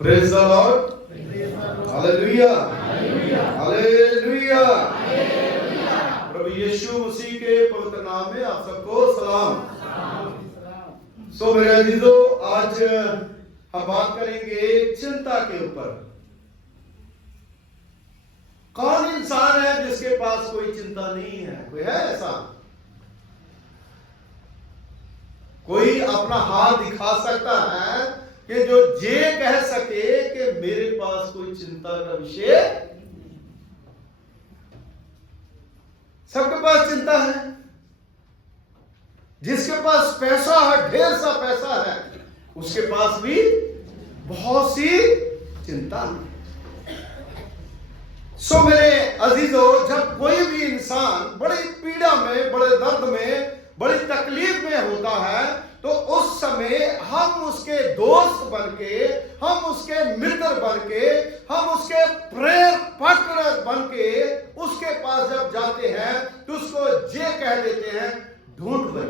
Praise the Lord, hallelujah, hallelujah. प्रभु यीशु मसीह के पवित्र नाम में आप सबको सलाम। सो मेरे अजीजों, आज हम बात करेंगे चिंता के ऊपर। कौन इंसान है जिसके पास कोई चिंता नहीं है? कोई है ऐसा? कोई अपना हाथ दिखा सकता है कि जो ये कह सके कि मेरे पास कोई चिंता का विषय? सबके पास चिंता है। जिसके पास पैसा है, ढेर सा पैसा है, उसके पास भी बहुत सी चिंता है। सो मेरे अजीजों, जब कोई भी इंसान बड़ी पीड़ा में, बड़े दर्द में, बड़ी तकलीफ में होता है, तो उस समय हम उसके दोस्त बनके, हम उसके मित्र बनके, हम उसके प्रेयर पार्टनर बनके उसके पास जब जाते हैं तो उसको ये कह देते हैं, ढूंढ ले,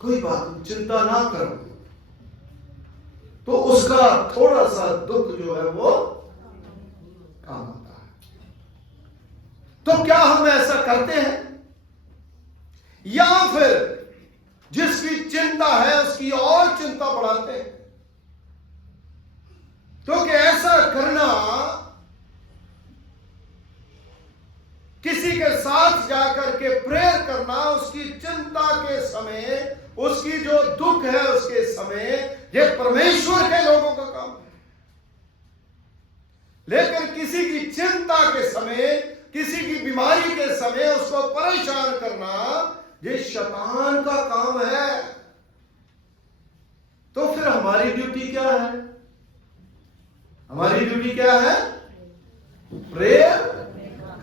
कोई बात नहीं, चिंता ना करो। तो उसका थोड़ा सा दुख जो है वो कम होता है। तो क्या हम ऐसा करते हैं? या फिर जिसकी चिंता है उसकी और चिंता बढ़ाते हैं? क्योंकि ऐसा करना, किसी के साथ जाकर के प्रेयर करना, उसकी चिंता के समय, उसकी जो दुख है उसके समय, ये परमेश्वर के लोगों का काम है। लेकिन किसी की चिंता के समय, किसी की बीमारी के समय उसको परेशान करना, ये शैतान का काम है। तो फिर हमारी ड्यूटी क्या है? हमारी ड्यूटी क्या है? प्रेयर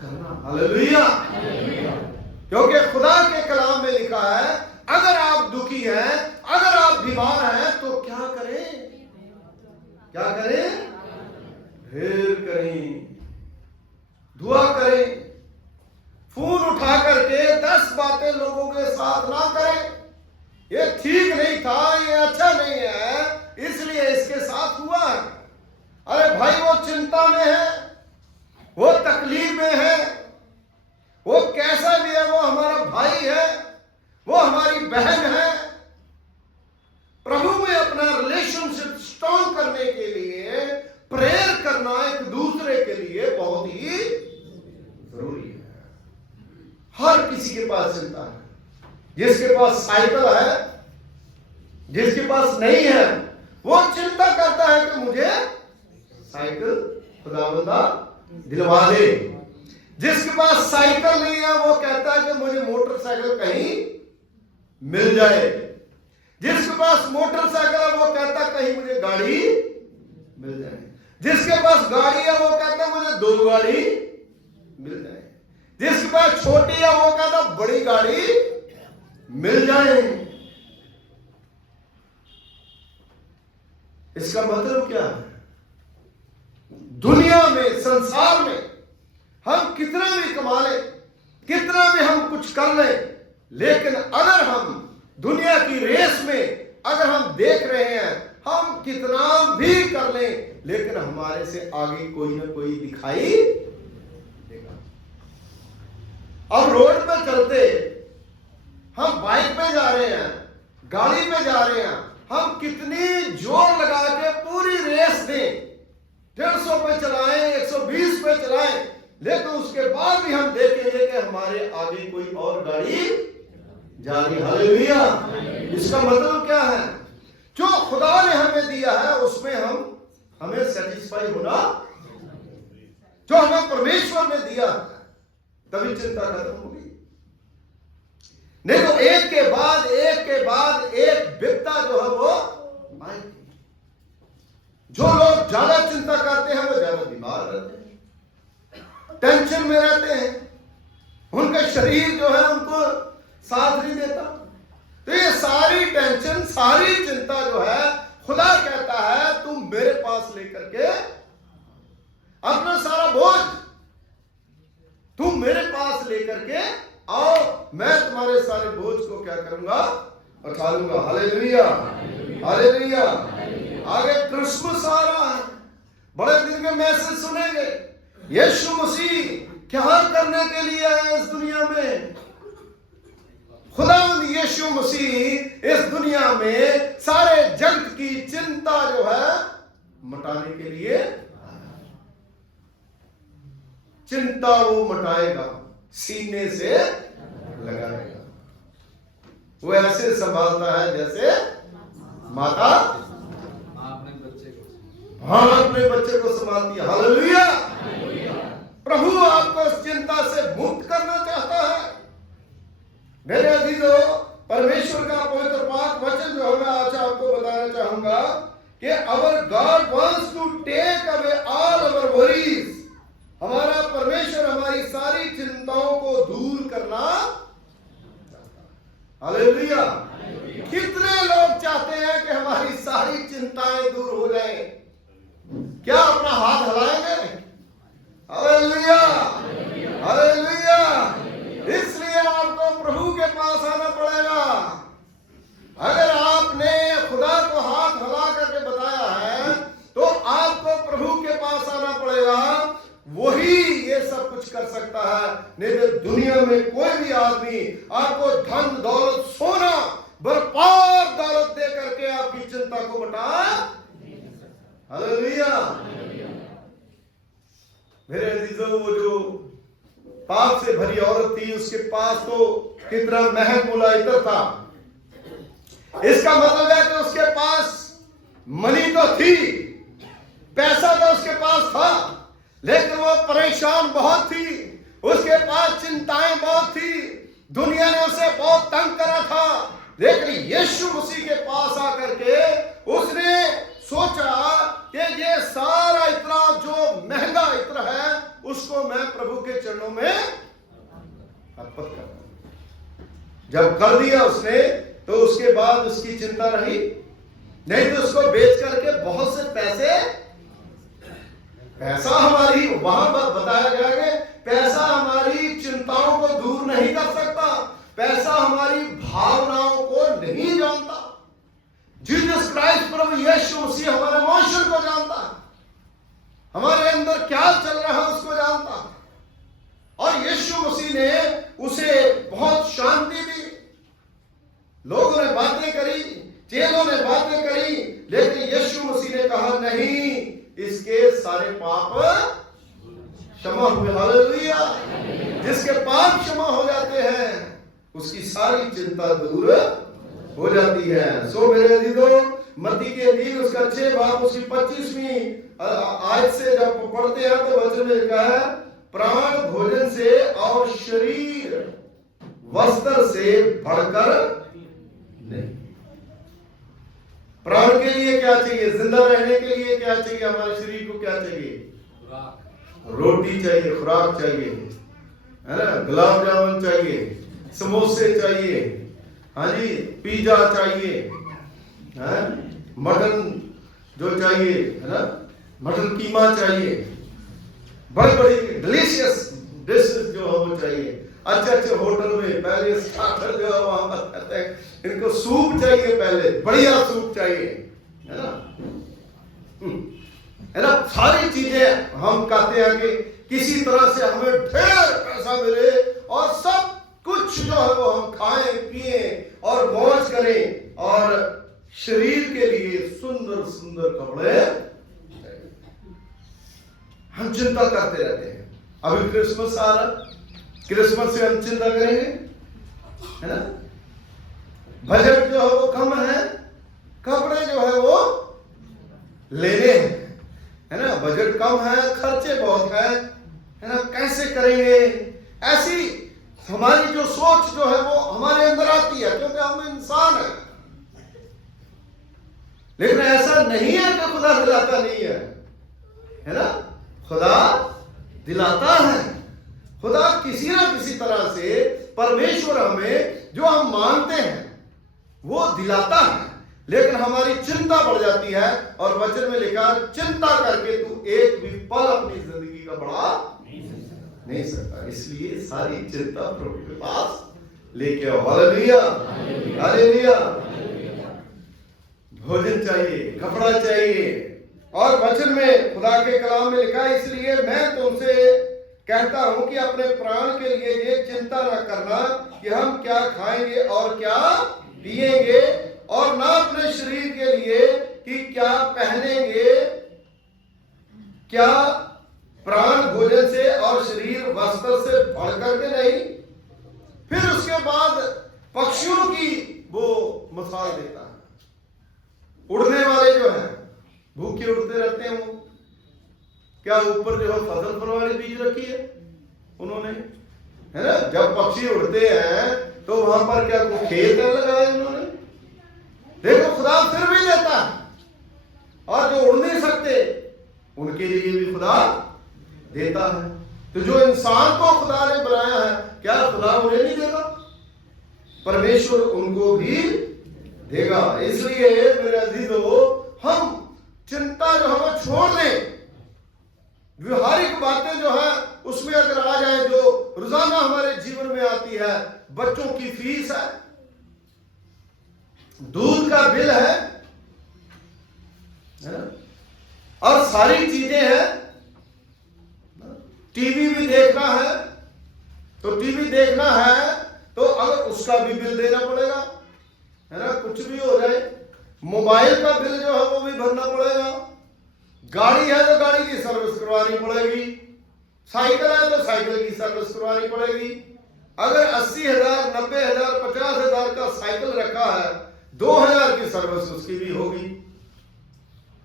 करना। हालेलुया। क्योंकि खुदा के कलाम में लिखा है, अगर आप दुखी हैं, अगर आप बीमार हैं, तो क्या करें? क्या करें? प्रेयर करें, दुआ करें। फोन उठा करके 10 बातें लोगों के साथ ना करें, ये ठीक नहीं था, ये अच्छा नहीं है, इसलिए इसके साथ हुआ है। अरे भाई, वो चिंता में है, वो तकलीफ में है, वो कैसा भी है, वो हमारा भाई है, वो हमारी बहन है। प्रभु में अपना रिलेशनशिप स्ट्रॉन्ग करने के लिए प्रेयर करना एक दूसरे के लिए बहुत ही जरूरी है। हर किसी के पास चिंता है। जिसके पास साइकिल है, जिसके पास नहीं है, वो चिंता करता है कि मुझे साइकिल खुदावंदा दिलवा दे। जिसके पास साइकिल नहीं है, वो कहता है कि मुझे मोटरसाइकिल कहीं मिल जाए। जिसके पास मोटरसाइकिल है, वो कहता है कहीं मुझे गाड़ी मिल जाए। जिसके पास गाड़ी है, वो कहता है मुझे 2 गाड़ी मिल जाए। जिसके पास छोटी है, वो कहता बड़ी गाड़ी मिल जाए। इसका मतलब क्या है? दुनिया में, संसार में हम कितना भी कमा लें, कितना भी हम कुछ कर लें, लेकिन अगर हम दुनिया की रेस में अगर हम देख रहे हैं, हम कितना भी कर लें, लेकिन हमारे से आगे कोई ना कोई दिखाई देगा। अब रोड पे चलते, हम बाइक पे जा रहे हैं, गाड़ी पे जा रहे हैं, हम कितनी जोर लगा के पूरी रेस दें, 150 पे चलाएं, 120 पे चलाएं, लेकिन उसके बाद भी हम देखेंगे कि हमारे आगे कोई और गाड़ी जा रही है। हालेलुया। इसका मतलब क्या है? जो खुदा ने हमें दिया है उसमें हमें सेटिस्फाई होना, जो हमें परमेश्वर ने दिया, तभी चिंता खत्म होगी। नहीं तो एक के बाद एक विपदा जो है वो आएगी। जो लोग ज्यादा चिंता करते हैं वो ज्यादा बीमार रहते हैं, टेंशन में रहते हैं, उनका शरीर जो है उनको साथ नहीं देता। तो ये सारी टेंशन, सारी चिंता जो है, खुदा कहता है तुम मेरे पास लेकर के अपना सारा बोझ तुम मेरे पास लेकर के आओ, मैं तुम्हारे सारे बोझ को क्या करूंगा? उठा लूंगा। Hallelujah, hallelujah. आगे क्रिसमस आ रहा है, बड़े दिन के मैसेज सुनेंगे। यीशु मसीह क्या करने के लिए आए इस दुनिया में? खुदावंद यीशु मसीह इस दुनिया में सारे जगत की चिंता जो है मिटाने के लिए, चिंता वो मिटाएगा, सीने से लगाएगा। वो ऐसे संभालता है जैसे माता अपने बच्चे को संभालती है। हालेलुया। प्रभु आपको इस चिंता से मुक्त करना चाहता है। मेरे अजीजों, परमेश्वर का पवित्र पाक वचन जो मैं आज आपको बताना चाहूंगा कि our God wants to take away all our worries, हमारा परमेश्वर हमारी सारी चिंताओं को दूर करना। हालेलुया। कितने लोग चाहते हैं कि हमारी सारी चिंताएं दूर हो जाएं? क्या अपना हाथ हिलाएंगे? Hallelujah, hallelujah. इसलिए आपको प्रभु के पास आना पड़ेगा। अगर आपने खुदा को हाथ हिला करके बताया है तो आपको प्रभु के पास आना पड़ेगा। वही ये सब कुछ कर सकता है, नहीं तो दुनिया में कोई भी आदमी आपको धन दौलत सोना भरपूर दौलत दे करके आपकी चिंता को मिटा। हालेलुया। मेरे अजीजों, वो जो पाप से भरी औरत थी, उसके पास तो कितना महंग मुला इत्र था। इसका मतलब है कि उसके पास मनी तो थी, पैसा तो उसके पास था, लेकिन वो परेशान बहुत थी। उसके पास चिंताएं बहुत थी, दुनिया ने उसे बहुत तंग करा था। लेकिन यीशु मसीह के पास आकर के उसने सोचा कि ये सारा इतना जो महंगा इत्र है उसको मैं प्रभु के चरणों में अर्पित करता। जब कर दिया उसने, तो उसके बाद उसकी चिंता रही नहीं, तो उसको बेच करके बहुत से पैसा हमारी, वहां बताया गया कि पैसा हमारी चिंताओं को दूर नहीं कर सकता, पैसा हमारी भावनाओं को नहीं जानता। जीसस क्राइस्ट प्रभु यीशु मसीह हमारे इमोशन को जानता है, हमारे अंदर क्या चल रहा है उसको जानता है। और यीशु मसीह ने उसे बहुत शांति दी। लोगों ने बातें करी, चेलों ने बातें करी, लेकिन यीशु मसीह ने कहा नहीं, इसके सारे पाप क्षमा हुए। हालेलुया। जिसके पाप क्षमा हो जाते हैं उसकी सारी चिंता दूर हो जाती है। सो मेरे अजीजों, मत्ती के इंजील उसका 6 बाब उसकी 25वीं आयत से जब पढ़ते हैं तो वचन में लिखा है, प्राण भोजन से और शरीर वस्त्र से बढ़कर नहीं। प्राण के लिए क्या चाहिए? जिंदा रहने के लिए क्या चाहिए? हमारे शरीर को क्या चाहिए? रोटी चाहिए, खुराक चाहिए, है ना, गुलाब जामुन चाहिए, समोसे चाहिए, हाँ जी, पिज्जा चाहिए, है, मटन जो चाहिए, है ना, मटन कीमा चाहिए, बड़ी बड़ी डिलीशियस डिशेस जो है वो चाहिए। अच्छे अच्छे होटल में पहले स्टार्टर जो है वहां पर कहते हैं इनको सूप चाहिए, पहले बढ़िया सूप चाहिए, है ना, है ना। सारी चीजें हम कहते हैं कि किसी तरह से हमें ढेर पैसा मिले और सब कुछ जो है वो हम खाएं पिए और मौज करें, और शरीर के लिए सुंदर सुंदर कपड़े। हम चिंता करते रहते हैं। अभी क्रिसमस आ रहा, क्रिसमस से हम चिंता करेंगे, है ना। बजट जो है वो कम है, कपड़े जो है वो लेने हैं, है ना, बजट कम है, खर्चे बहुत है ना, कैसे करेंगे? ऐसी हमारी जो सोच जो है वो हमारे अंदर आती है, क्योंकि हम इंसान हैं। लेकिन ऐसा नहीं है कि खुदा दिलाता नहीं है ना, खुदा दिलाता है। खुदा किसी ना किसी तरह से परमेश्वर हमें जो हम मानते हैं वो दिलाता है, लेकिन हमारी चिंता बढ़ जाती है। और वचन में लिखा, चिंता करके तू एक भी पल अपनी जिंदगी का बढ़ा नहीं सकता। इसलिए सारी चिंता प्रभु के पास लेके आओ। Hallelujah, hallelujah. भोजन चाहिए, कपड़ा चाहिए। और वचन में खुदा के कलाम में लिखा है, इसलिए मैं तुमसे कहता हूं कि अपने प्राण के लिए ये चिंता न करना कि हम क्या खाएंगे और क्या पिएंगे, और ना अपने शरीर के लिए कि क्या पहनेंगे। क्या प्राण भोजन से और शरीर वस्त्र से बढ़कर के नहीं। फिर उसके बाद पक्षियों की वो मिसाल देता है। उड़ने वाले जो हैं, भूखे उड़ते रहते हैं, वो क्या ऊपर जो है फसल फलवारी बीज रखी है उन्होंने, है ना। जब पक्षी उड़ते हैं तो वहां पर क्या कोई खेत लगाए उन्होंने। देखो खुदा फिर भी देता है, और जो उड़ नहीं सकते उनके लिए भी खुदा देता है। तो जो इंसान को खुदा ने बनाया है, क्या खुदा उन्हें नहीं देगा? परमेश्वर उनको भी देगा। इसलिए मेरे अजीजों, हम चिंता जो है छोड़ दें। व्यवहारिक बातें जो है उसमें अगर आ जाए, जो रोजाना हमारे जीवन में आती है, बच्चों की फीस है, दूध का बिल है ना? और सारी चीजें हैं। टीवी भी देखना है, तो टीवी देखना है तो अगर उसका भी बिल देना पड़ेगा, है ना। कुछ भी हो जाए, मोबाइल का बिल जो है वो भी भरना पड़ेगा। गाड़ी है तो गाड़ी की सर्विस करवानी पड़ेगी। साइकिल है तो साइकिल की सर्विस करवानी पड़ेगी। अगर 80,000, 90,000, 50,000 का साइकिल रखा है, 2,000 की सर्विस उसकी भी होगी,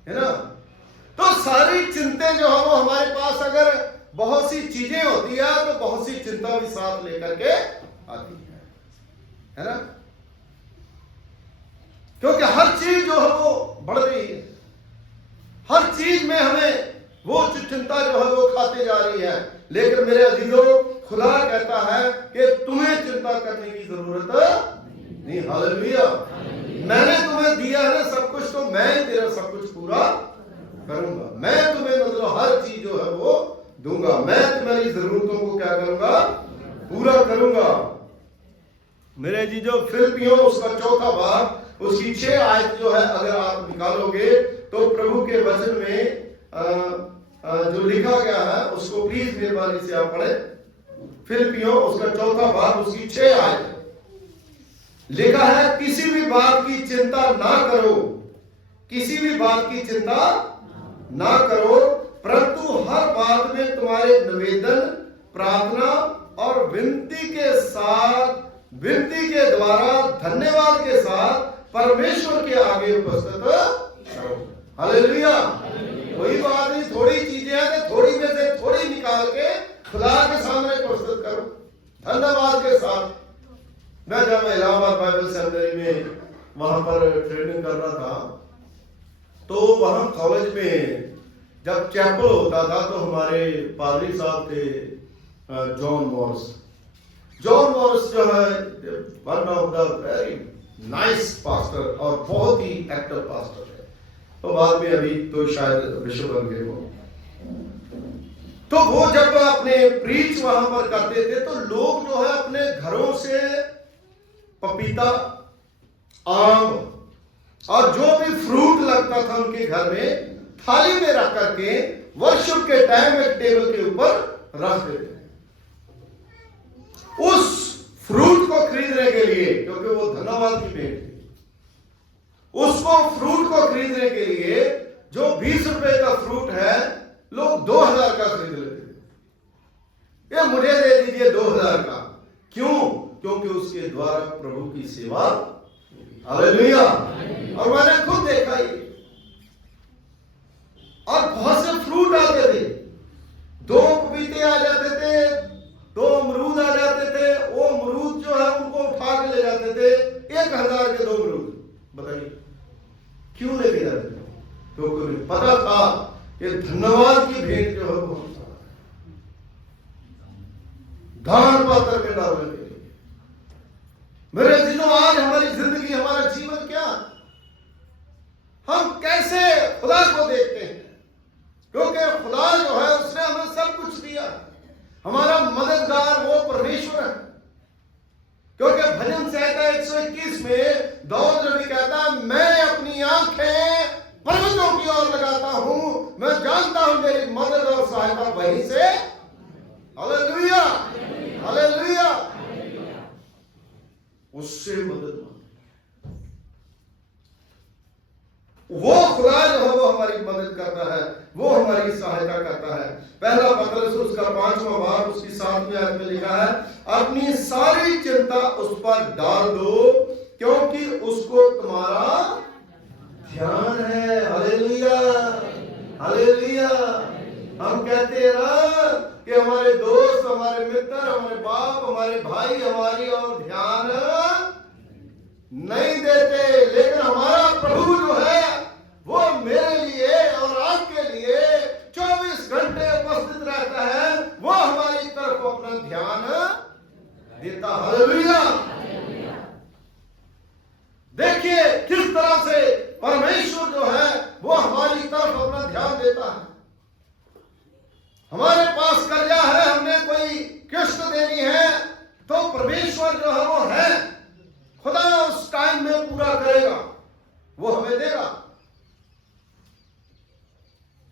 है ना। तो सारी चिंताएं जो है वो हमारे पास, अगर बहुत सी चीजें होती है तो बहुत सी चिंता भी साथ लेकर के आती है ना। क्योंकि हर चीज जो है वो बढ़ रही है, हर चीज में हमें वो चिंता जो है वो खाते जा रही है। लेकिन मेरे अजीजों, खुदा कहता है कि तुम्हें चिंता करने की जरूरत नहीं। हालेलुया। मैंने तुम्हें दिया है ना सब कुछ, तो मैं तेरा सब कुछ पूरा करूंगा। मैं तुम्हें मतलब हर चीज जो है वो दूंगा। मैं तुम्हारी जरूरतों को क्या करूंगा? पूरा करूंगा। मेरे जी, जो फिलिपियों उसका 4 भाग, उसकी 6 आयत जो है अगर आप निकालोगे तो प्रभु के वचन में जो लिखा गया है उसको प्लीज मेहरबानी से आप पढ़े। फिलिपियों उसका 4 भाग, उसकी 6 आयत लिखा है, किसी भी बात की चिंता ना करो, किसी भी बात की चिंता ना करो, परंतु हर बात में तुम्हारे निवेदन, प्रार्थना और विनती के द्वारा धन्यवाद के साथ परमेश्वर के आगे उपस्थित करो। हालेलुया। कोई बात नहीं, थोड़ी चीजें हैं तो थोड़ी में से थोड़ी निकाल के खुदा के सामने प्रस्तुत करो धन्यवाद के साथ। मैं जब इलाहाबाद बाइबल सेमिनरी में वहां पर ट्रेनिंग कर रहा था, तो वहां कॉलेज में जब चैपल होता था तो हमारे पादरी साहब थे जॉन मॉरिस जो है one of the very nice pastor और बहुत ही एक्टिव पास्टर है। तो बाद में अभी तो शायद विश्व बन गए वो। तो वो जब अपने प्रीच वहां पर करते थे तो लोग जो है अपने घरों से पपीता, आम और जो भी फ्रूट लगता था उनके घर में थाली में रख करके वर्शिप के टाइम एक टेबल के ऊपर रख देते हैं। उस फ्रूट को खरीदने के लिए, क्योंकि वो धन्यवाद की भेंट थी, उसको फ्रूट को खरीदने के लिए जो 20 रुपए का फ्रूट है लोग 2,000 का खरीद लेते थे। ये मुझे दे दीजिए 2,000 का। क्यों? क्योंकि उसके द्वारा प्रभु की सेवा। हालेलुया। और मैंने खुद देखा ये, और बहुत से फ्रूट आते थे, 2 पपीते आ जाते थे, 2 अमरूद आ जाते थे। वो अमरूद जो है उनको उठा के ले जाते थे, 1,000 के 2 अमरूद। बताइए क्यों लेके जाते थे? क्योंकि उन्हें पता था कि धन्यवाद की भेंट जो है वो दान पात्र में डालने के लिए। मेरे दिनों, आज हमारी जिंदगी, हमारा जीवन क्या, हम कैसे खुदा को देखते हैं? क्योंकि खुदा जो है उसने हमें सब कुछ दिया। हमारा मददगार वो परमेश्वर है। क्योंकि भजन संहिता 121 में दाऊद नबी कहता है, मैं अपनी आंखें वहीं से हालेलुया हालेलुया उससे मदद मांगे। वो खुदा जो है वो हमारी मदद करता है, वो हमारी सहायता करता है। पहला पत्रस उसका 5वां बाब उसकी 7वीं आयत में लिखा है, अपनी सारी चिंता उस पर डाल दो क्योंकि उसको तुम्हारा ध्यान है। Hallelujah hallelujah. हम कहते हैं ना कि हमारे दोस्त, हमारे मित्र, हमारे बाप, हमारे भाई हमारी और ध्यान नहीं देते, लेकिन हमारा प्रभु जो है वो मेरे लिए और आपके लिए 24 घंटे उपस्थित रहता है। वो हमारी तरफ अपना ध्यान देता। हालेलुया। देखिए किस तरह से परमेश्वर जो है वो हमारी तरफ अपना ध्यान देता है। हमारे पास कर्जा है, हमने कोई किस्त देनी है, तो परमेश्वर जो है वो है, खुदा उस टाइम में पूरा करेगा, वो हमें देगा।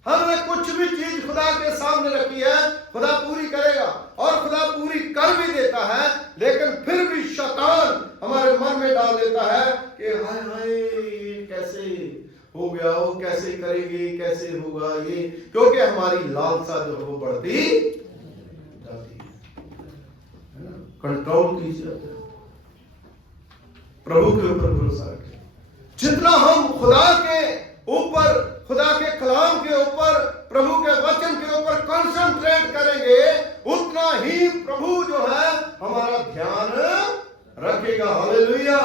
हमने कुछ भी चीज खुदा के सामने रखी है, खुदा पूरी करेगा और खुदा पूरी कर भी देता है। लेकिन फिर भी शैतान हमारे मन में डाल देता है कि हाय हाय कैसे हो गया, वो कैसे करेंगे, कैसे होगा ये, क्योंकि हमारी लालसा जो है वो बढ़ती जाती है ना। कंट्रोल कीजिए, प्रभु के ऊपर भरोसा रखें। जितना हम खुदा के ऊपर, खुदा के कलाम के ऊपर, प्रभु के वचन के ऊपर कंसंट्रेट करेंगे, उतना ही प्रभु जो है हमारा ध्यान रखेगा। हालेलुया।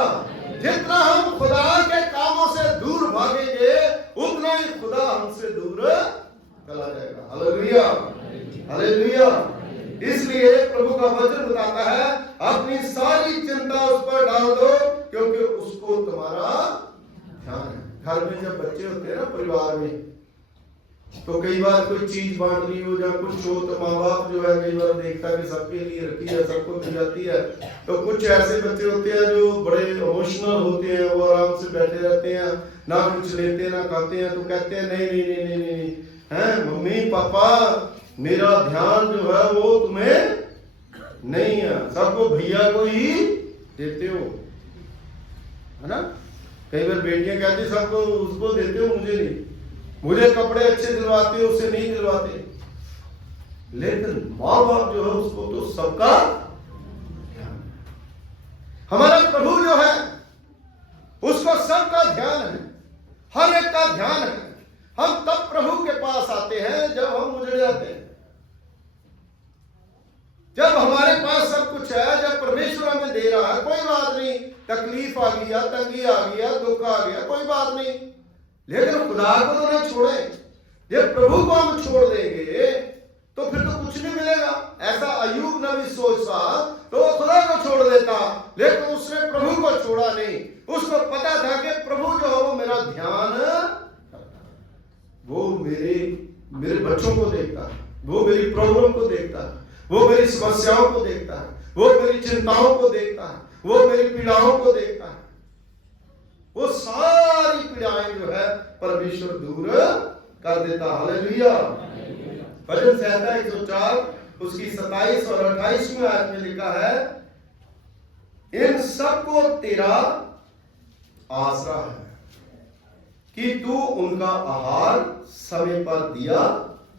जितना हम खुदा के कामों से दूर भागेंगे, उतना ही खुदा हमसे दूर चला जाएगा। Hallelujah hallelujah. इसलिए प्रभु का वचन बताता है, अपनी सारी चिंता उस पर डाल दो क्योंकि उसको तुम्हारा ध्यान है। घर में जब बच्चे होते हैं ना परिवार में, तो कई बार कोई चीज बांटनी हो या कुछ हो, तो माँ बाप जो है कई बार देखता है कि सबके लिए रखी है, सबको मिल जाती है। तो कुछ ऐसे बच्चे होते हैं जो बड़े इमोशनल होते हैं, वो आराम से बैठे रहते हैं, ना कुछ लेते ना खाते हैं, तो कहते हैं नहीं नहीं नहीं नहीं नहीं है मम्मी पापा, मेरा ध्यान जो है वो तुम्हें नहीं है, सबको भैया को ही देते हो, है ना। कई बार बेटियां कहती सबको उसको देते हो, मुझे नहीं, मुझे कपड़े अच्छे दिलवाते हो, उसे नहीं दिलवाते। लेकिन माँ बाप जो है उसको तो सबका ध्यान। हमारा प्रभु जो है उसको सबका ध्यान है, हर एक का ध्यान है। हम तब प्रभु के पास आते हैं जब हम उजड़ जाते हैं, जब हमारे पास सब कुछ है, जब परमेश्वर हमें दे रहा है, कोई बात नहीं, तकलीफ आ गया, तंगी आ गया, दुख आ गया, कोई बात नहीं, लेकिन खुदा को तो ना छोड़े। जब प्रभु को हम छोड़ देंगे तो फिर तो कुछ नहीं मिलेगा। ऐसा अय्यूब नबी सोचता तो वो खुदा को छोड़ देता, लेकिन उसने प्रभु को छोड़ा नहीं। उसको पता था कि प्रभु जो है वो मेरा ध्यान करता है, वो मेरे बच्चों को देखता है, वो मेरी प्रॉब्लम को देखता है, वो मेरी समस्याओं को देखता है, वो मेरी चिंताओं को देखता है, वो मेरी पीड़ाओं को देखता है। वो सारी पीड़ाएं जो है परमेश्वर दूर कर देता। हालेलुया। भजन संहिता 104 उसकी 27 और 28 आयत में लिखा है, इन सबको तेरा आसरा है कि तू उनका आहार समय पर दिया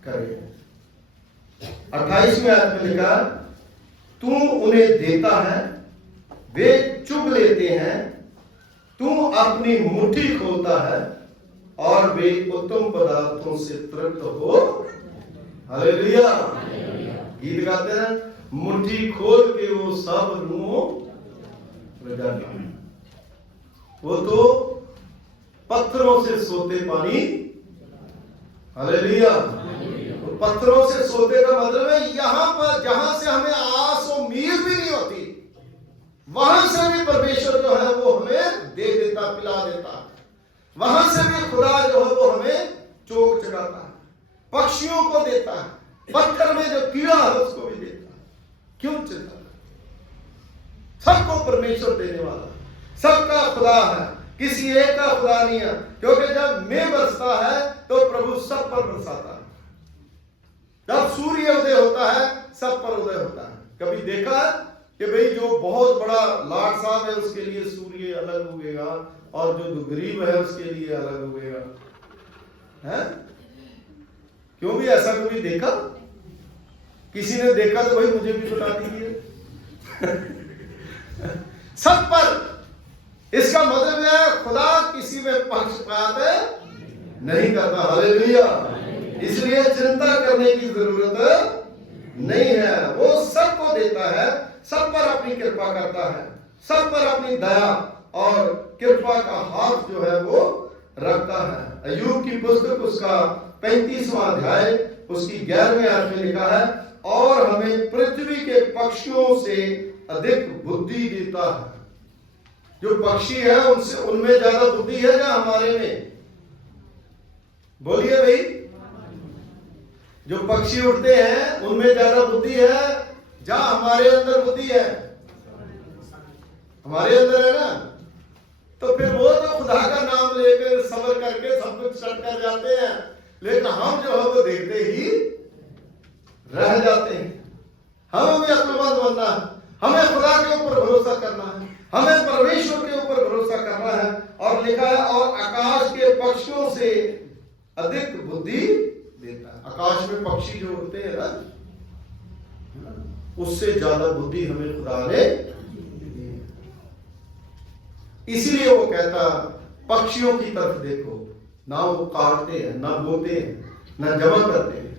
करे। 28 आयत में लिखा है, तू उन्हें देता है, वे चुग लेते हैं, तू अपनी मुट्ठी खोलता है और वे उत्तम पदार्थों से तृप्त हो। हालेलुया। गीत गाते हैं, मुट्ठी खोल के वो सब रूहों रजाता है। वो तो पत्थरों से सोते पानी। हालेलुया। तो पत्थरों से सोते का मतलब है यहां पर जहां से हमें आस उम्मीद भी नहीं होती, वहां से भी परमेश्वर जो है वो हमें दे देता, पिला देता। वहां से भी खुदा जो है वो हमें चोक चढ़ाता है, पक्षियों को देता है, पत्थर में जो कीड़ा है उसको भी देता है। क्यों चिंता? सबको परमेश्वर देने वाला, सबका खुदा है, किसी एक का खुदा नहीं है। क्योंकि जब मैं बरसता है तो प्रभु सब पर बरसाता है। जब सूर्य उदय होता है सब पर उदय होता है। कभी देखा कि भाई जो बहुत बड़ा लाट साहब है उसके लिए सूर्य अलग उगेगा और जो गरीब है उसके लिए अलग उगेगा है? क्यों भी ऐसा कभी देखा? किसी ने देखा तो भाई मुझे भी बता दीजिए। सब पर। इसका मतलब है खुदा किसी में पक्षपात नहीं करता। हालेलुया। इसलिए चिंता करने की जरूरत नहीं है। वो सबको देता है, सब पर अपनी कृपा करता है, सब पर अपनी दया और कृपा का हाथ जो है वो रखता है। अय्यूब की पुस्तक उसका 35वां अध्याय उसकी 11वें आयत में लिखा है, और हमें पृथ्वी के पक्षियों से अधिक बुद्धि देता है। जो पक्षी है उनसे उनमें ज्यादा बुद्धि है क्या हमारे में? बोलिए भाई। जो पक्षी उड़ते हैं उनमें ज्यादा बुद्धि है जहां हमारे अंदर बुद्धि है? हमारे अंदर है ना। तो फिर वो तो खुदा का नाम लेकर सबर करके सब कुछ छट कर जाते हैं, लेकिन हम जो है वो देखते ही रह जाते हैं। हमें भी अक्लमंद बनना है, हमें खुदा के ऊपर भरोसा करना है, हमें परमेश्वर के ऊपर भरोसा करना है। और लिखा है और आकाश के पक्षियों से अधिक बुद्धि देता है। आकाश में पक्षी जो उड़ते हैं ना उससे ज्यादा बुद्धि हमें खुदा ने दी है। इसीलिए वो कहता पक्षियों की तरफ देखो, ना वो काटते हैं, ना बोते हैं, ना जमा करते हैं,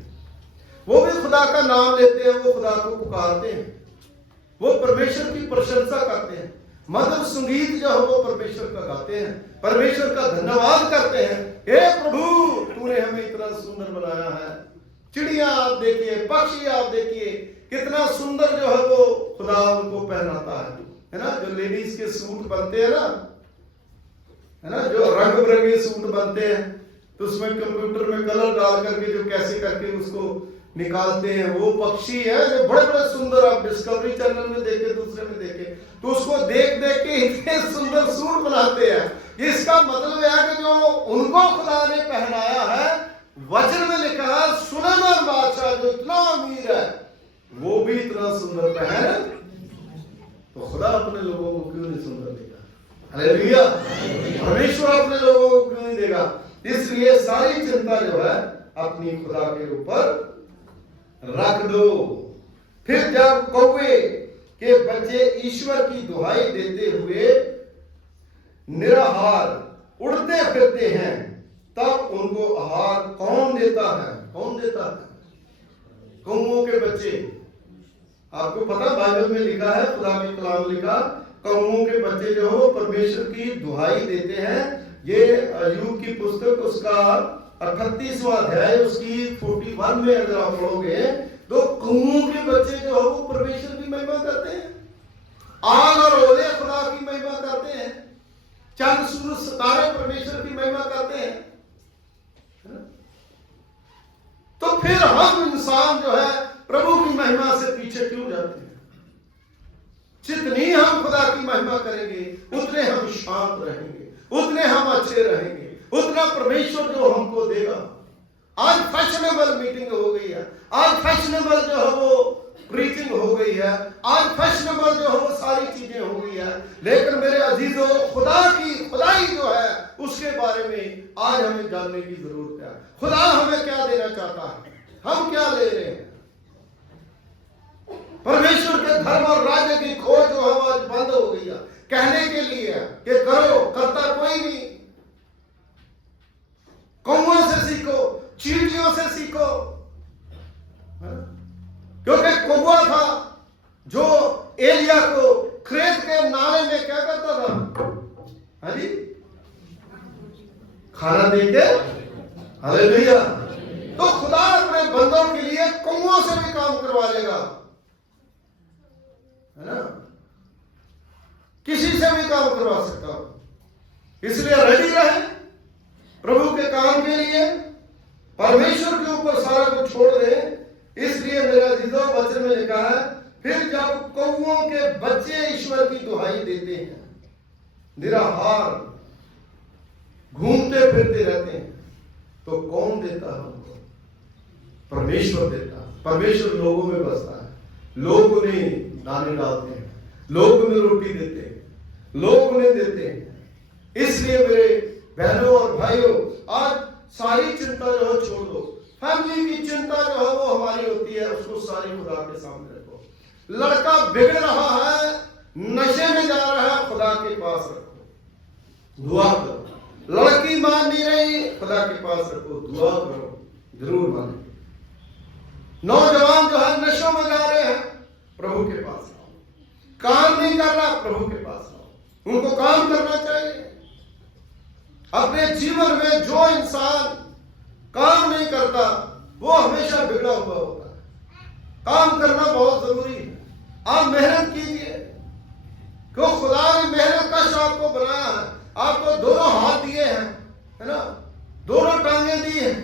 वो भी खुदा का नाम लेते हैं, वो खुदा को पुकारते हैं, वो परमेश्वर की प्रशंसा करते हैं, मधुर संगीत जो है वो परमेश्वर का गाते हैं, परमेश्वर का धन्यवाद करते हैं। हे प्रभु तूने हमें इतना सुंदर बनाया है। चिड़िया आप देखिए, पक्षी आप देखिए, कितना सुंदर जो है वो खुदा उनको पहनाता है ना। जो लेडीज के सूट बनते हैं ना, है ना, जो रंग बिरंगे सूट बनते हैं, तो उसमें कंप्यूटर में कलर डाल करके जो कैसे करके उसको निकालते हैं, वो पक्षी है जो बड़े बड़े सुंदर, आप डिस्कवरी चैनल में देखे, दूसरे में देखे, तो उसको देख देख के इतने सुंदर सूट बनाते हैं। इसका मतलब है कि जो उनको खुदा ने पहनाया है, वचन में लिखा है सुलेमान बादशाह जो इतना अमीर है वो भी इतना सुंदर पहन, तो खुदा अपने लोगों को क्यों नहीं सुंदर देगा? हालेलुया। परमेश्वर अपने लोगों को क्यों नहीं देगा? इसलिए सारी चिंता जो है अपनी खुदा के ऊपर रख दो। फिर जब कौवे के बच्चे ईश्वर की दुहाई देते हुए निराहार उड़ते फिरते हैं, तब उनको आहार कौन देता है? कौन देता है? कौओं के बच्चे। आपको पता बाइबल में लिखा है, खुदा के कलाम लिखा, कौओं के बच्चे जो हो परमेश्वर की दुहाई देते हैं। ये अय्यूब की पुस्तक उसका 38वां अध्याय उसकी 41 में अगर आप पढ़ोगे तो कौओं के बच्चे जो है वो परमेश्वर की महिमा करते हैं। आग और ओले खुदा की महिमा करते हैं, चंद सूरज सितारे परमेश्वर की महिमा करते हैं। तो फिर हम इंसान जो है प्रभु की महिमा से पीछे क्यों जाते हैं? जितनी हम खुदा की महिमा करेंगे उतने हम शांत रहेंगे, उतने हम अच्छे रहेंगे, उतना परमेश्वर जो हमको देगा। आज फैशनेबल मीटिंग हो गई है, आज फैशनेबल जो है वो प्रीचिंग हो गई है, आज फैशनेबल जो है वो सारी चीजें हो गई है, लेकिन मेरे अजीजों खुदा की खुदाई जो है उसके बारे में आज हमें जानने की जरूरत है। खुदा हमें क्या देना चाहता है, हम क्या ले रहे हैं? परमेश्वर के धर्म और राज्य की खोज जो है वो आज बंद हो गई है। कहने के लिए कि करो, करता कोई नहीं। कौओं से सीखो, चींटियों से सीखो, क्योंकि कौवा था जो एलिया को क्रेत के नाले में क्या करता था? हाँ जी, खाना देके। हालेलुया। तो खुदा अपने बंदों के लिए कौओं से भी काम करवा लेगा, है ना, किसी से भी काम करवा सकता हो। इसलिए रेडी रहे प्रभु के काम के लिए, परमेश्वर के ऊपर सारा कुछ छोड़ दे। इसलिए मेरा अजीजों वचन में लिखा है, फिर जब कौओं के बच्चे ईश्वर की दुहाई देते हैं, निराहार घूमते फिरते रहते हैं, तो कौन देता है हमको? परमेश्वर देता है। परमेश्वर लोगों में बसता है, लोग उन्हें दाने डालते हैं, लोग उन्हें रोटी देते हैं, लोग उन्हें देते हैं। इसलिए मेरे बहनों और भाइयों, आज सारी चिंता जो है छोड़ दो। फैमिली की चिंता जो है वो हमारी होती है, उसको सारी खुदा के सामने रखो। लड़का बिगड़ रहा है, नशे में जा रहा है, खुदा के पास रखो, दुआ करो। लड़की मान नहीं रही, खुदा के पास रखो, दुआ करो, जरूर माने। नौजवान जो है नशों में जा रहे हैं, प्रभु के पास आओ। काम नहीं कर रहा, प्रभु के पास आओ, उनको काम करना चाहिए। अपने जीवन में जो इंसान काम नहीं करता वो हमेशा बिगड़ा हुआ होता है। काम करना बहुत जरूरी है। आप मेहनत कीजिए, क्यों खुदा ने मेहनत का आपको बनाया है। आपको दोनों हाथ दिए हैं, है ना, दोनों टांगे दी हैं,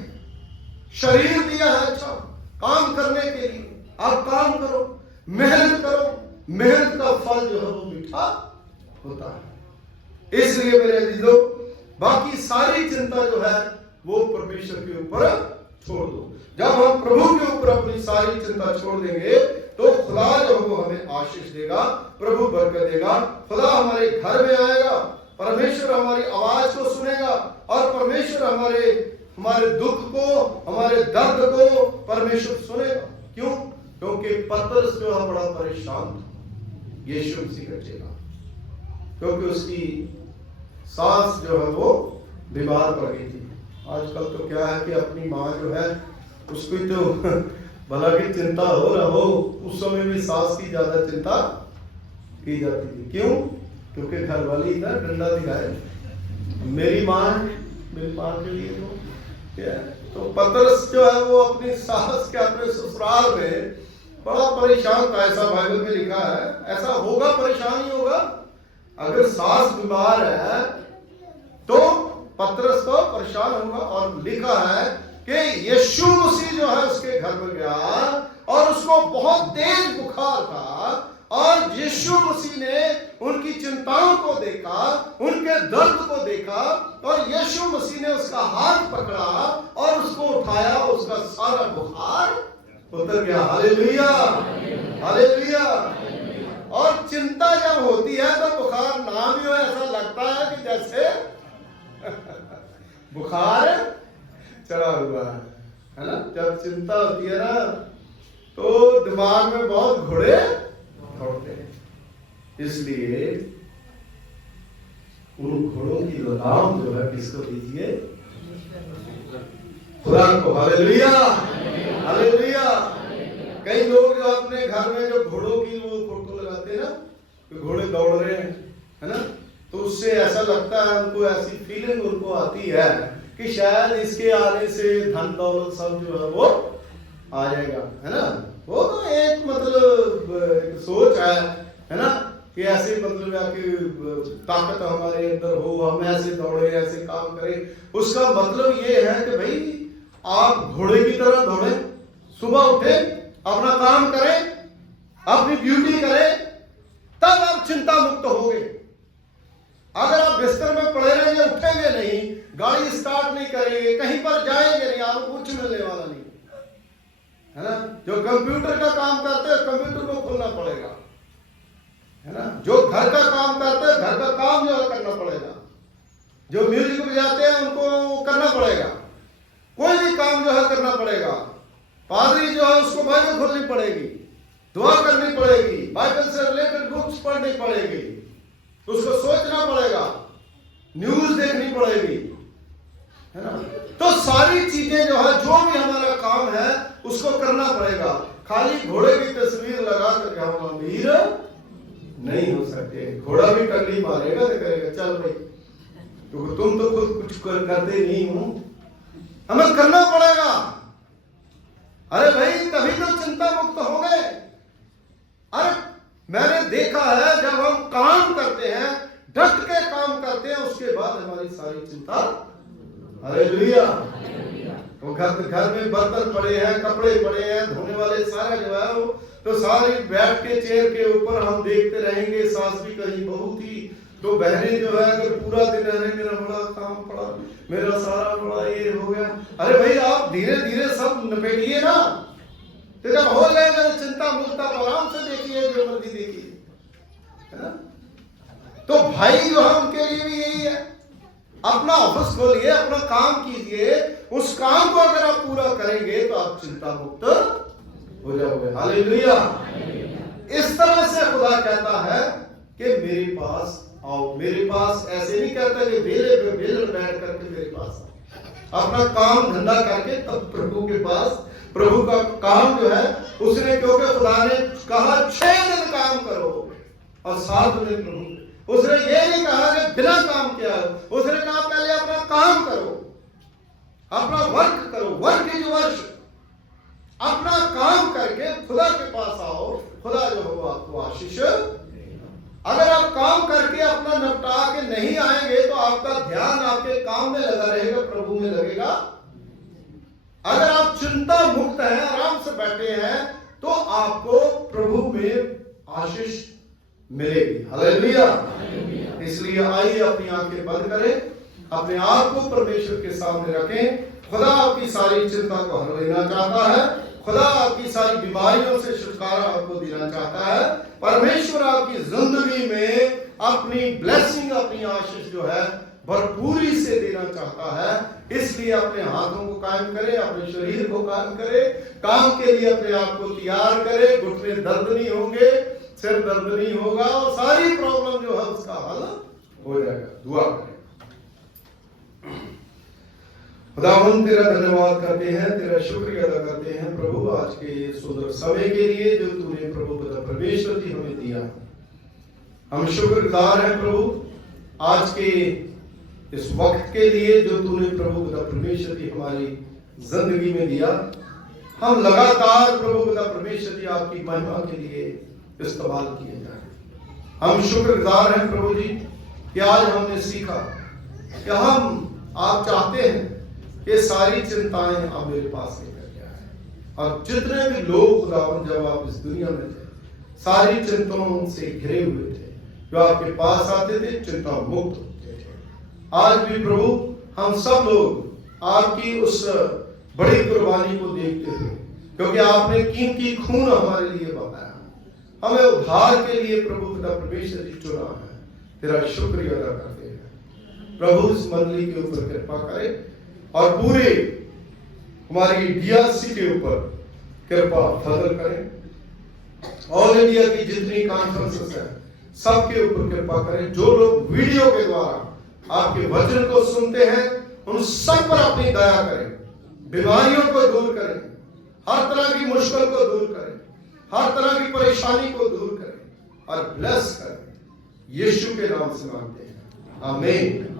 शरीर दिया है अच्छा काम करने के लिए। आप काम करो, मेहनत करो, मेहनत का फल जो है वो मीठा होता है। इसलिए मेरे अजीजों, बाकी सारी चिंता जो है वो परमेश्वर के ऊपर छोड़ दो। जब हम प्रभु के ऊपर अपनी सारी चिंता छोड़ देंगे तो खुदा जो वो हमें आशीष देगा, प्रभु बरकत देगा, खुदा हमारे घर में आएगा, परमेश्वर हमारी आवाज को सुनेगा और परमेश्वर हमारे दुख को, हमारे दर्द को परमेश्वर सुनेगा। क्यों? क्योंकि पतरस जो है बड़ा परेशान था यीशु मसीह का चेला, क्योंकि उसकी सास जो है वो बीमार पड़ गई थी। आजकल तो क्या है कि अपनी माँ जो है उसकी तो भला की चिंता हो ना हो, उस समय भी सास की ज्यादा चिंता की जाती थी। क्यों? क्योंकि घर वाली ना डंडा दिखाए, मेरी माँ के लिए तो क्या है। तो पतरस जो है वो अपनी सास के अपने ससुराल में बड़ा परेशान था। ऐसा बाइबल में लिखा है, ऐसा होगा, परेशान ही होगा। अगर सास बीमार है तो पतरस तो परेशान होगा। और लिखा है कि यीशु मसीह जो है उसके घर में गया और उसको बहुत तेज बुखार था, और यीशु मसीह ने उनकी चिंताओं को देखा, उनके दर्द को देखा, और यीशु मसीह ने उसका हाथ पकड़ा और उसको उठाया, उसका सारा बुखार उतर गया। Hallelujah, hallelujah. और चिंता जब होती है तो बुखार ना भी हो, ऐसा लगता है कि जैसे बुखार चढ़ा हुआ है ना। जब चिंता होती है ना तो दिमाग में बहुत घोड़े दौड़ते हैं। इसलिए उन घोड़ों की लगाम जो है किसको दीजिए? खुदा को। Hallelujah, hallelujah. कई लोग जो अपने घर में जो घोड़ों की वो फोटो लगाते हैं ना, कि घोड़े दौड़ रहे हैं, है ना, तो उससे ऐसा लगता है, उनको ऐसी फीलिंग उनको आती है कि शायद इसके आने से धन दौलत सब जो है वो आ जाएगा, है ना। वो तो एक मतलब एक सोच है ना, कि ऐसे मतलब कि ताकत हमारे अंदर हो, हम ऐसे दौड़े, ऐसे काम करें। उसका मतलब ये है कि भाई आप घोड़े की तरह दौड़े, सुबह उठे, अपना काम करें, अपनी ड्यूटी करें, तब आप चिंता मुक्त होंगे। अगर आप बिस्तर में पड़े रहेंगे, उठेंगे नहीं, गाड़ी स्टार्ट नहीं करेंगे, कहीं पर जाएंगे नहीं, आपको कुछ मिलने वाला नहीं, है ना। जो कंप्यूटर का काम करते हैं, कंप्यूटर को खोलना पड़ेगा, है ना। जो घर का काम करते हैं, घर का काम जो है करना पड़ेगा। जो म्यूजिक बजाते हैं उनको करना पड़ेगा। कोई भी काम जो है करना पड़ेगा। पादरी जो है उसको बाइबल खोलनी पड़ेगी, दुआ करनी पड़ेगी, बाइबल से रिलेटेड बुक्स पढ़नी पड़ेगी, उसको सोचना पड़ेगा, न्यूज देखनी पड़ेगी, है ना। तो सारी चीजें जो है, जो भी हमारा काम है उसको करना पड़ेगा। खाली घोड़े की तस्वीर लगा कर हम अमीर नहीं हो सकते। घोड़ा भी टंगड़ी मारेगा तो कहेगा चल भाई, क्योंकि तुम तो खुद कुछ करते नहीं हो, हमें करना पड़ेगा। अरे भाई, तभी तो चिंता मुक्त हो गए। अरे मैंने देखा है, जब हम काम करते हैं, डट के काम करते हैं, उसके बाद हमारी सारी चिंता, हालेलुया। तो घर में बर्तन पड़े हैं, कपड़े पड़े हैं, धोने वाले सारा जो है वो, तो सारी बैठ के चेयर के ऊपर हम देखते रहेंगे। सास भी कहीं बहू थी, तो बहनें जो है अगर पूरा दिन अरे मेरा बड़ा काम पड़ा, मेरा सारा बड़ा ये हो गया। अरे भाई, आप धीरे धीरे सब निपटिए ना, तो जब हो जाएगा तो चिंता मुक्त आप आराम से देखिए, जो मर्जी देखिए, है ना। तो भाई जो है उनके लिए भी यही है, अपना ऑफिस खोलिए, अपना काम कीजिए, उस काम को अगर आप पूरा करेंगे तो आप चिंता मुक्त हो जाओगे। हालेलुया। इस तरह से खुदा कहता है कि मेरे पास आओ, मेरे पास ऐसे नहीं कहता कि वेले पे वेले बैठ करके मेरे पास आओ, अपना काम धंधा करके तब प्रभु के पास, प्रभु का काम जो है उसने, क्योंकि खुदा ने कहा 6 दिन काम करो और 7 दिन प्रभु, उसने ये नहीं कहा कि बिना काम किया, उसने कहा पहले अपना काम करो, अपना वर्क करो, वर्क इज वर्शिप, अपना काम करके खुदा के पास आओ, खुदा जो हो आपको आशीष। अगर आप काम करके अपना निपटा के नहीं आएंगे तो आपका ध्यान आपके काम में लगा रहेगा, प्रभु में लगेगा। अगर आप चिंता मुक्त हैं, आराम से बैठे हैं, तो आपको प्रभु में आशीष मिलेगी। हालेलुया। इसलिए आइए अपनी आंखें बंद करें, अपने आप को परमेश्वर के सामने रखें। खुदा आपकी सारी चिंता को हर लेना चाहता है, खुदा आपकी सारी बीमारियों से छुटकारा आपको देना चाहता है। परमेश्वर आपकी जिंदगी में अपनी ब्लेसिंग, अपनी आशीष जो है भरपूरी से देना चाहता है। इसलिए अपने हाथों को कायम करें, अपने शरीर को कायम करें, काम के लिए अपने आप को तैयार करें। घुटने दर्द नहीं होंगे, सिर दर्द नहीं होगा, और सारी प्रॉब्लम जो है उसका हल हो जाएगा। दुआ करें। खुदावंद तेरा धन्यवाद करते हैं, तेरा शुक्रिया अदा करते हैं प्रभु आज के सुंदर समय के लिए जो तूने प्रभु पिता परमेश्वर जी हमें दिया। हम शुक्रगुजार हैं प्रभु आज के इस वक्त के लिए जो तूने प्रभु पिता परमेश्वर जी हमारी जिंदगी में दिया। हम लगातार प्रभु पिता परमेश्वर जी आपकी महिमा के लिए इस्तेमाल किए जाए। हम शुक्रगुजार हैं प्रभु जी कि आज हमने सीखा कि हम, आप चाहते हैं कि सारी चिंताएं आप मेरे पास लेकर के आए, और जितने भी लोग खुदावंद जब आप इस दुनिया में थे सारी चिंताओं से घिरे हुए थे, जो आपके पास आते थे चिंता मुक्त होते थे। आज भी प्रभु हम सब लोग आपकी उस बड़ी कुर्बानी को देखते हुए, क्योंकि आपने कीमती खून हमारे लिए बहाया, हमें उद्धार के लिए प्रभु पिता परमेश्वर जी चुना है, तेरा शुक्रिया अदा करते हैं। प्रभु इस मंडली के ऊपर कृपा करे और पूरे हमारी डीआरसी के ऊपर कृपा फजल करें। ऑल इंडिया की जितनी कॉन्फ्रेंसेस हैं सबके ऊपर कृपा करें। जो लोग वीडियो के द्वारा आपके वचन को सुनते हैं उन सब पर अपनी दया करें, बीमारियों को दूर करें, हर तरह की मुश्किल को दूर करें, हर तरह की परेशानी को दूर करें और ब्लेस करें। यीशु के नाम से मांगते हैं, आमीन।